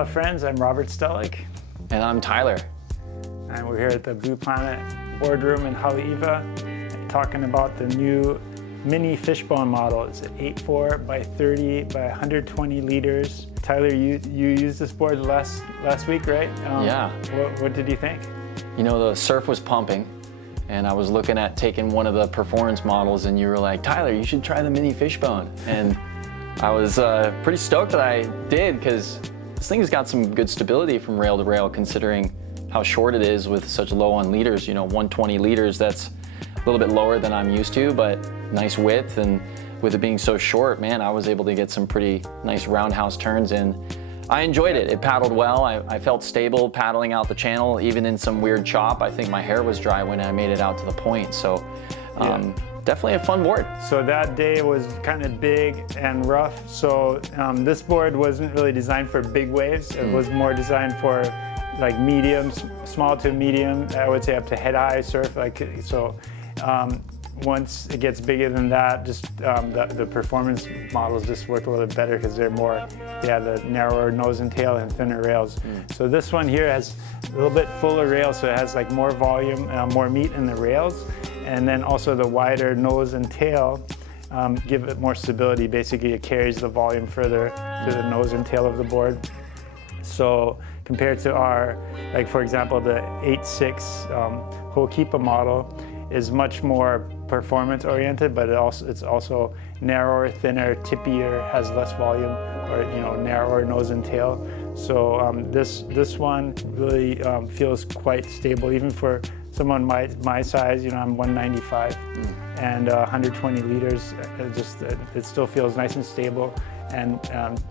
Aloha friends, I'm Robert Stehlik. And I'm Tyler. And we're here at the Blue Planet boardroom in Haleiwa talking about the new mini fishbone model. It's an 8.4 by 30 by 120 liters. Tyler, you used this board last week, right? Yeah. What did you think? You know, the surf was pumping, and I was looking at taking one of the performance models, and you were like, Tyler, you should try the mini fishbone. And I was pretty stoked that I did, because this thing's got some good stability from rail to rail, considering how short it is with such low on liters. You know, 120 liters, that's a little bit lower than I'm used to, but nice width. And with it being so short, man, I was able to get some pretty nice roundhouse turns in. I enjoyed it. It paddled well. I felt stable paddling out the channel, even in some weird chop. I think my hair was dry when I made it out to the point. So definitely a fun board. So that day was kind of big and rough. So this board wasn't really designed for big waves. It was more designed for like medium, small to medium, I would say up to head-high surf. Once it gets bigger than that, just the performance models just work a little bit better because they have the narrower nose and tail and thinner rails. So this one here has a little bit fuller rails, so it has like more volume, more meat in the rails, and then also the wider nose and tail give it more stability. Basically, it carries the volume further to the nose and tail of the board. So compared to our, like for example, the 8.6 Ho'okipa model is much more performance oriented, but it's also narrower, thinner, tippier, has less volume, or narrower nose and tail. So this one really feels quite stable, even for someone my size. I'm 195 and 120 liters. It still feels nice and stable. And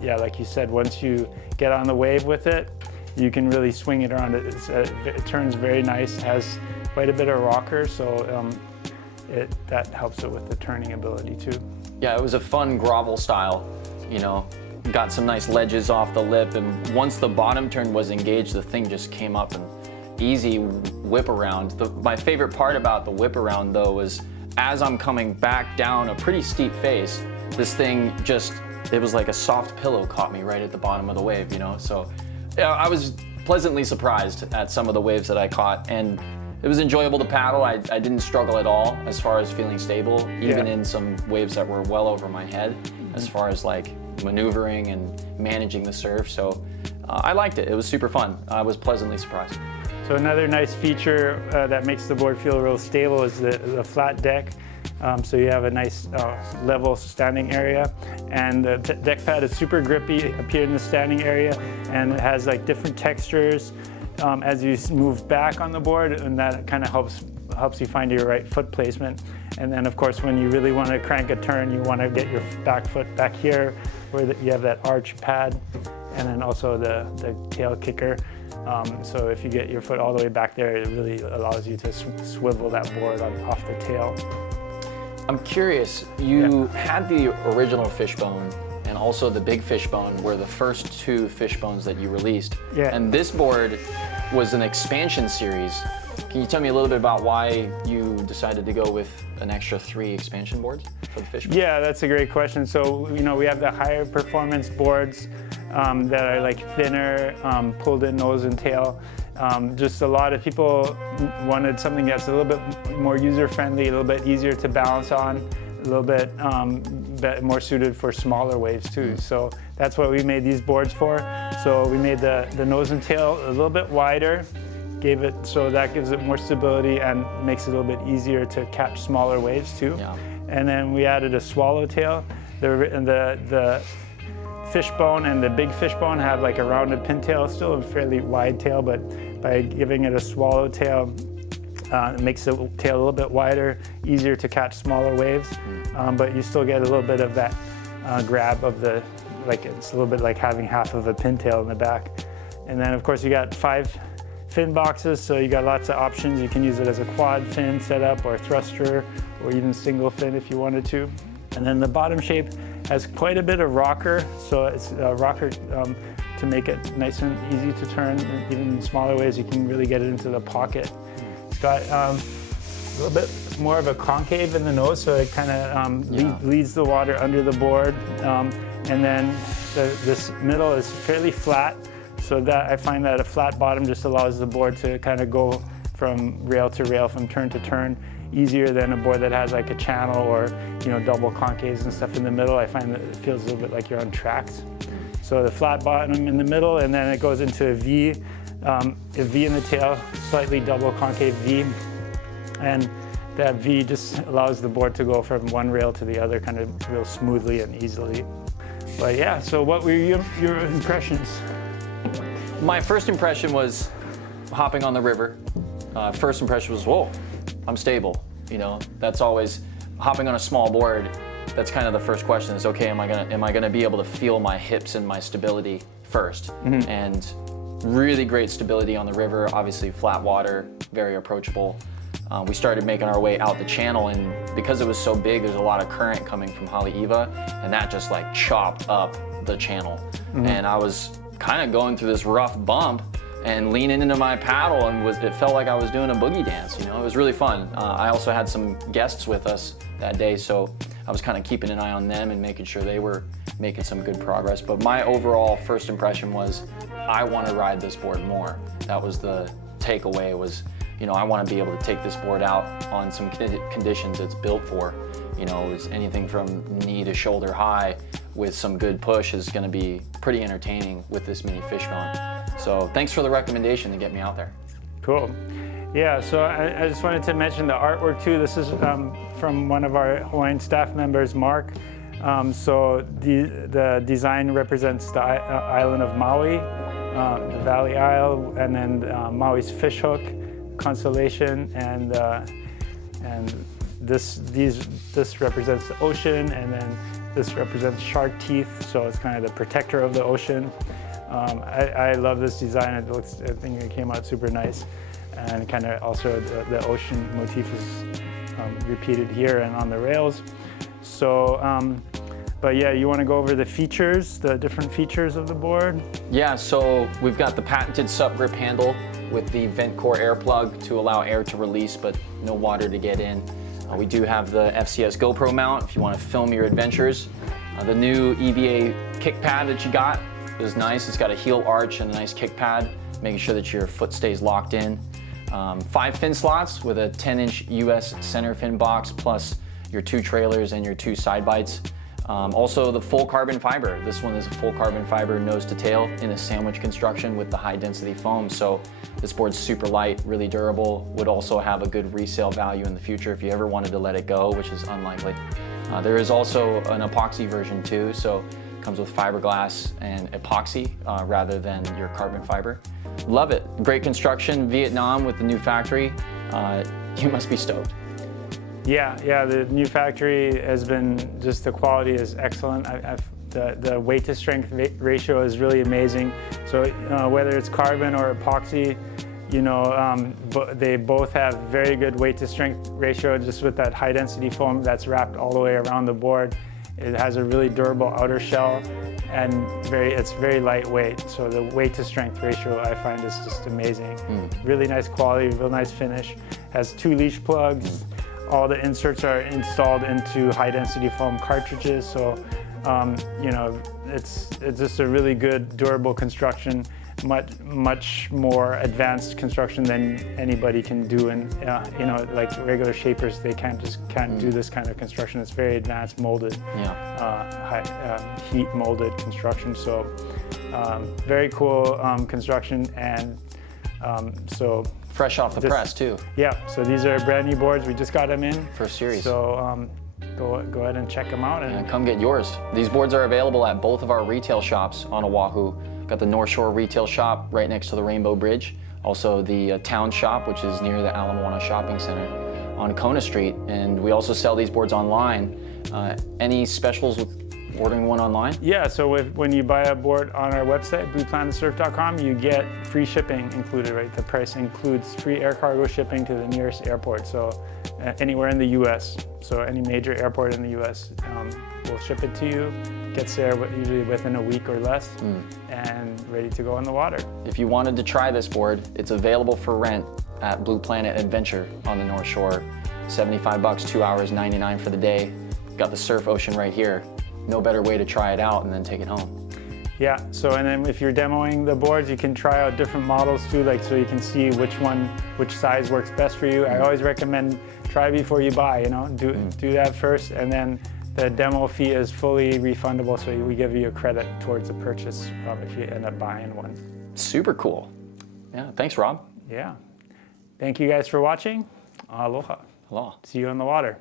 yeah, like you said, once you get on the wave with it, you can really swing it around. It turns very nice. It has quite a bit of rocker, so that helps it with the turning ability too. Yeah, it was a fun grovel style. Got some nice ledges off the lip, and once the bottom turn was engaged, the thing just came up and easy whip around. My favorite part about the whip around though was as I'm coming back down a pretty steep face, this thing it was like a soft pillow caught me right at the bottom of the wave, So I was pleasantly surprised at some of the waves that I caught, and it was enjoyable to paddle. I didn't struggle at all as far as feeling stable, even in some waves that were well over my head, as far as like maneuvering and managing the surf. So I liked it. It was super fun. I was pleasantly surprised. So another nice feature that makes the board feel real stable is the flat deck. So you have a nice level standing area, and the deck pad is super grippy up here in the standing area, and it has like different textures as you move back on the board, and that kind of helps you find your right foot placement. And then of course, when you really want to crank a turn, you want to get your back foot back here where you have that arch pad, and then also the tail kicker. So if you get your foot all the way back there, it really allows you to swivel that board off the tail. I'm curious, you had the original fishbone and also the big fishbone were the first two fishbones that you released. Yeah. And this board was an expansion series. Can you tell me a little bit about why you decided to go with an extra 3 expansion boards for the fishbone? Yeah, that's a great question. So, we have the higher performance boards that are like thinner, pulled in nose and tail. Just a lot of people wanted something that's a little bit more user-friendly, a little bit easier to balance on, a little bit more suited for smaller waves too. So that's what we made these boards for. So we made the nose and tail a little bit wider, so that gives it more stability and makes it a little bit easier to catch smaller waves too. Yeah. And then we added a swallowtail. The fishbone and the big fishbone have like a rounded pintail, still a fairly wide tail, but by giving it a swallowtail, it makes the tail a little bit wider, easier to catch smaller waves, but you still get a little bit of that grab of it's a little bit like having half of a pintail in the back. And then of course you got 5 fin boxes, so you got lots of options. You can use it as a quad fin setup or thruster, or even single fin if you wanted to. And then the bottom shape has quite a bit of rocker, so it's a rocker to make it nice and easy to turn. Even in smaller ways, you can really get it into the pocket. It's got a little bit more of a concave in the nose, so it kind of leads the water under the board. And then this middle is fairly flat, So that I find that a flat bottom just allows the board to kind of go from rail to rail, from turn to turn, easier than a board that has like a channel or double concaves and stuff in the middle. I find that it feels a little bit like you're on tracks. So the flat bottom in the middle, and then it goes into a V in the tail, slightly double concave V, and that V just allows the board to go from one rail to the other kind of real smoothly and easily. But yeah, so what were your impressions? My first impression was hopping on the river. First impression was, whoa, I'm stable. That's always, hopping on a small board, that's kind of the first question is, okay, am I gonna be able to feel my hips and my stability first? And really great stability on the river, obviously flat water, very approachable. We started making our way out the channel, and because it was so big, there's a lot of current coming from Haleiwa, and that just like chopped up the channel. And I was kind of going through this rough bump and leaning into my paddle, and it felt like I was doing a boogie dance. It was really fun. I also had some guests with us that day, so I was kind of keeping an eye on them and making sure they were making some good progress. But my overall first impression was, I want to ride this board more. That was the takeaway, was, I want to be able to take this board out on some conditions it's built for. It's anything from knee to shoulder high with some good push is going to be pretty entertaining with this mini fishbone. So thanks for the recommendation to get me out there. Cool. Yeah, so I just wanted to mention the artwork too. This is from one of our Hawaiian staff members, Mark. So the design represents the island of Maui, the Valley Isle, and then Maui's fishhook constellation, and this represents the ocean, and then this represents shark teeth. So it's kind of the protector of the ocean. I love this design. I think it came out super nice, and kind of also the ocean motif is repeated here and on the rails. So, but yeah, you want to go over the features, the different features of the board? Yeah, so we've got the patented SUP grip handle with the vent core air plug to allow air to release, but no water to get in. We do have the FCS GoPro mount if you want to film your adventures. The new EVA kick pad that you got is nice. It's got a heel arch and a nice kick pad, making sure that your foot stays locked in. 5 fin slots with a 10-inch US center fin box, plus your 2 trailers and your 2 side bites. Also the full carbon fiber. This one is a full carbon fiber nose to tail in a sandwich construction with the high density foam. So this board's super light, really durable, would also have a good resale value in the future if you ever wanted to let it go, which is unlikely. There is also an epoxy version too, so it comes with fiberglass and epoxy rather than your carbon fiber. Love it. Great construction, Vietnam with the new factory. You must be stoked. Yeah, the new factory has been, just the quality is excellent. The weight to strength ratio is really amazing. So whether it's carbon or epoxy, they both have very good weight to strength ratio, just with that high density foam that's wrapped all the way around the board. It has a really durable outer shell, and it's very lightweight. So the weight to strength ratio I find is just amazing. Really nice quality, real nice finish. Has 2 leash plugs. All the inserts are installed into high density foam cartridges. So, it's just a really good, durable construction. Much more advanced construction than anybody can do, and like regular shapers, they can't do this kind of construction. It's very advanced, molded, heat molded construction. So very cool construction, and so fresh off the press too. Yeah, so these are brand new boards. We just got them in. First series. So go ahead and check them out. And come get yours. These boards are available at both of our retail shops on Oahu. Got the North Shore retail shop right next to the Rainbow Bridge. Also the town shop, which is near the Aloha Shopping Center on Kona Street. And we also sell these boards online. Any specials with ordering one online? Yeah, so when you buy a board on our website, blueplanetsurf.com, you get free shipping included, right? The price includes free air cargo shipping to the nearest airport, so anywhere in the US. So any major airport in the US, we'll ship it to you. Gets there usually within a week or less, and ready to go on the water. If you wanted to try this board, it's available for rent at Blue Planet Adventure on the North Shore. $75, 2 hours, $99 for the day. Got the surf ocean right here. No better way to try it out and then take it home. Yeah, so and then if you're demoing the boards, you can try out different models too, like so you can see which size works best for you. I always recommend try before you buy, you know, do that first, and then the demo fee is fully refundable, so we give you a credit towards the purchase if you end up buying one. Super cool. Yeah, thanks, Rob. Yeah. Thank you guys for watching. Aloha. Aloha. See you in the water.